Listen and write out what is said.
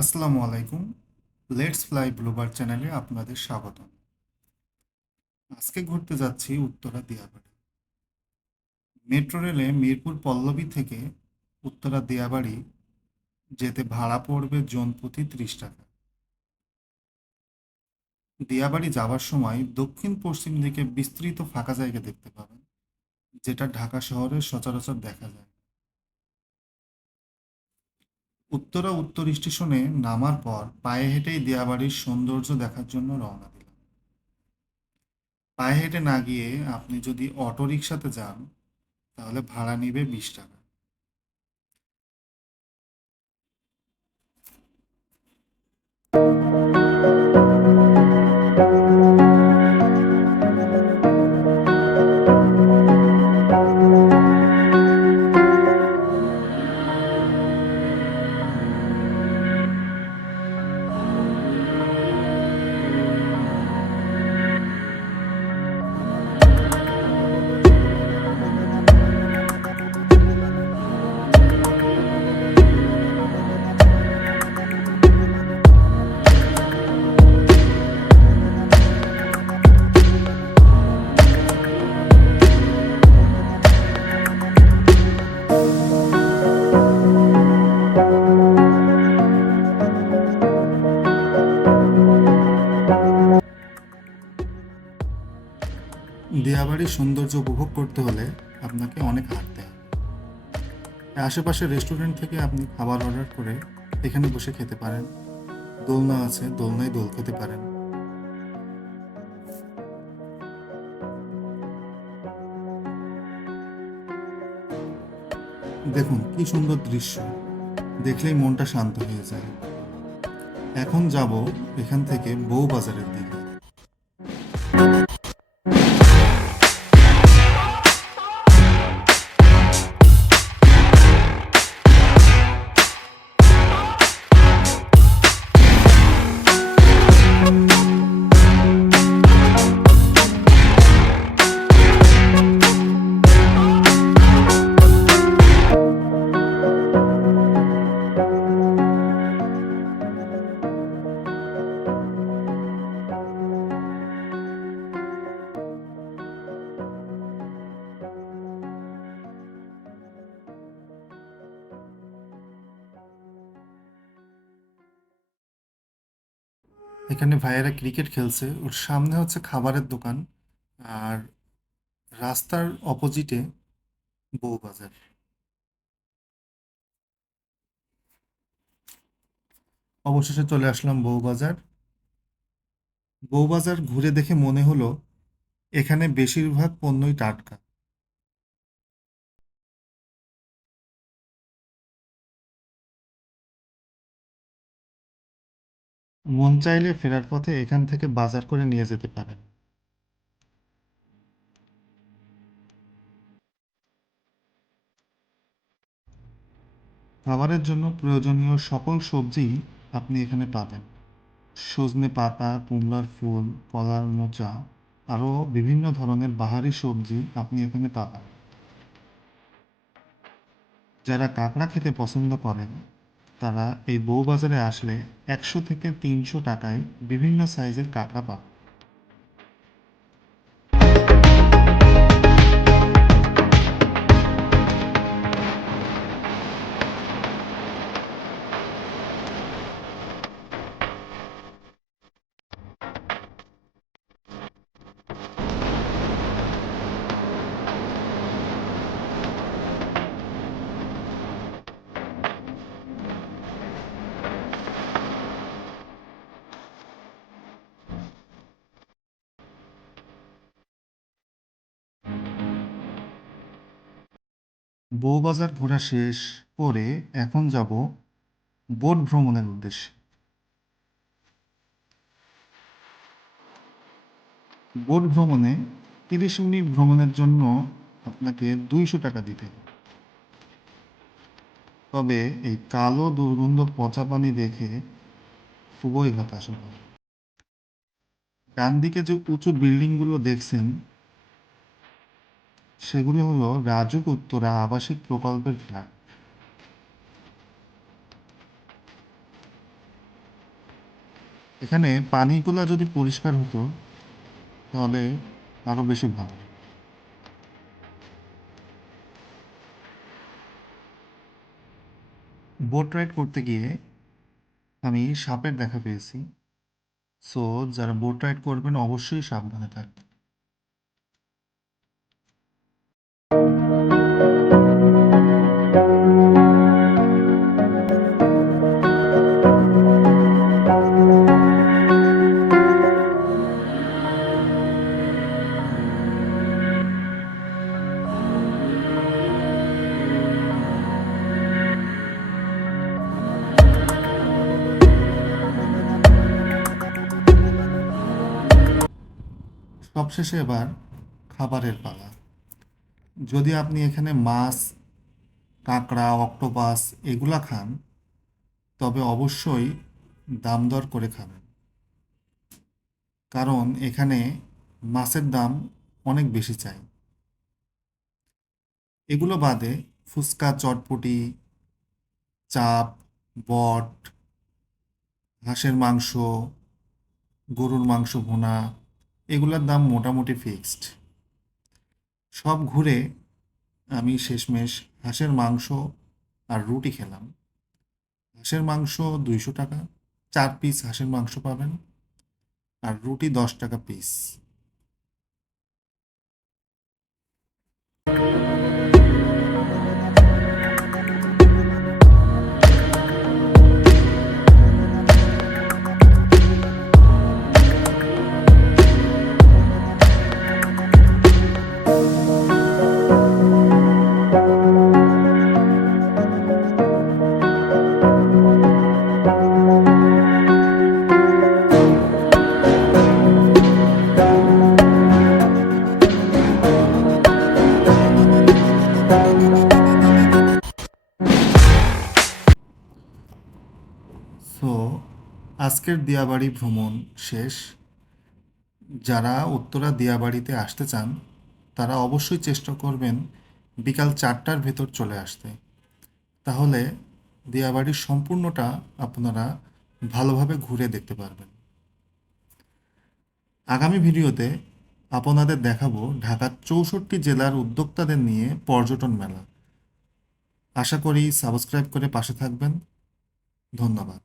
আসসালামু আলাইকুম। Let's fly ব্লুবার চ্যানেলে আপনাদের স্বাগতম। আজকে ঘুরতে যাচ্ছি উত্তরা দিয়াবাড়ি। মেট্রো রেলে মিরপুর পল্লবী থেকে উত্তরা দিয়াবাড়ি যেতে ভাড়া পড়বে জন প্রতি ত্রিশ টাকা। দিয়াবাড়ি যাওয়ার সময় দক্ষিণ পশ্চিম দিকে বিস্তৃত ফাঁকা জায়গা দেখতে পাবেন, যেটা ঢাকা শহরে সচরাচর দেখা যায়। উত্তরা উত্তর স্টেশনে নামার পর পায়ে হেঁটেই দেয়াবাড়ির সৌন্দর্য দেখার জন্য রওনা দিলাম। পায়ে হেঁটে না গিয়ে আপনি যদি অটো রিক্সাতে যান, তাহলে ভাড়া নিবে বিশ টাকা। সৌন্দর্য উপভোগ করতে হলে আপনাকে অনেক হাঁটতে হবে। আশেপাশে রেস্টুরেন্ট থেকে আপনি খাবার অর্ডার করে এখানে বসে খেতে পারেন। দোলনা আছে, দোলনায় দোল খেতে পারেন। দেখুন, কি সুন্দর দৃশ্য। দেখলেই মনটা শান্ত হয়ে যায়। এখন যাব এখান থেকে বউ বাজারের দিকে। এখানে ভাইয়েরা ক্রিকেট খেলছে। ওর সামনে হচ্ছে খাবারের দোকান আর রাস্তার অপোজিটে বউবাজার অবশেষে চলে আসলাম বউবাজার বউবাজার ঘুরে দেখে মনে হলো, এখানে বেশিরভাগ পণ্যই টাটকা। মন চাইলে ফেরার পথে এখান থেকে বাজার করে নিয়ে যেতে পারেন। খাবারের জন্য প্রয়োজনীয় সকল সবজি আপনি এখানে পাবেন। সজনে পাতা, কুমড়ার ফুল, কলার মোচা আরও বিভিন্ন ধরনের বাহারি সবজি আপনি এখানে পাবেন। যারা কাঁকড়া খেতে পছন্দ করেন তারা এই বউবাজারে আসলে একশো থেকে তিনশো টাকায় বিভিন্ন সাইজের কাঁকড়া পাবেন বউবাজার ঘোরা শেষ করে এখন যাব বোট ভ্রমণের উদ্দেশ্যে। বোট ভ্রমণে তিরিশ মিনিট ভ্রমণের জন্য আপনাকে দুইশো টাকা দিতে তবে এই কালো দুর্গন্ধ পচা পানি দেখে খুবই হতাশ হব ডান দিকে যে উঁচু বিল্ডিংগুলো দেখছেন সেগুলি হলো রাজুক উত্তরা আবাসিক প্রকল্পের ফ্ল্যাট এখানে পানিগুলো যদি পরিষ্কার হতো, তাহলে আরও বেশি ভালো। বোট রাইড করতে গিয়ে আমি সাপের দেখা পেয়েছি। সো, যারা বোট রাইড করবেন, অবশ্যই সাবধানে থাকবেন। সবশেষে এবার খাবারের পালা। যদি আপনি এখানে মাছ, কাঁকড়া, অক্টোপাস এগুলা খান, তবে অবশ্যই দাম দর করে খাবেন। কারণ এখানে মাছের দাম অনেক বেশি চাই। এগুলো বাদে ফুচকা, চটপটি, চাপ, বট, হাঁসের মাংস, গরুর মাংস ভুনা এগুলোর দাম মোটামুটি ফিক্সড সব ঘুরে আমি শেষমেশ হাঁসের মাংস আর রুটি খেলাম। হাঁসের মাংস দুইশো টাকা, চার পিস হাঁসের মাংস পাবেন, আর রুটি দশ টাকা পিস সো আজকের দিয়াবাড়ি ভ্রমণ শেষ। যারা উত্তরা দিয়াবাড়িতে আসতে চান, তারা অবশ্যই চেষ্টা করবেন বিকাল চারটার ভেতর চলে আসতে। তাহলে দিয়াবাড়ির সম্পূর্ণটা আপনারা ভালোভাবে ঘুরে দেখতে পারবেন। আগামী ভিডিওতে আপনাদের দেখাবো ঢাকার চৌষট্টি জেলার উদ্যোক্তাদের নিয়ে পর্যটন মেলা। আশা করি সাবস্ক্রাইব করে পাশে থাকবেন। ধন্যবাদ।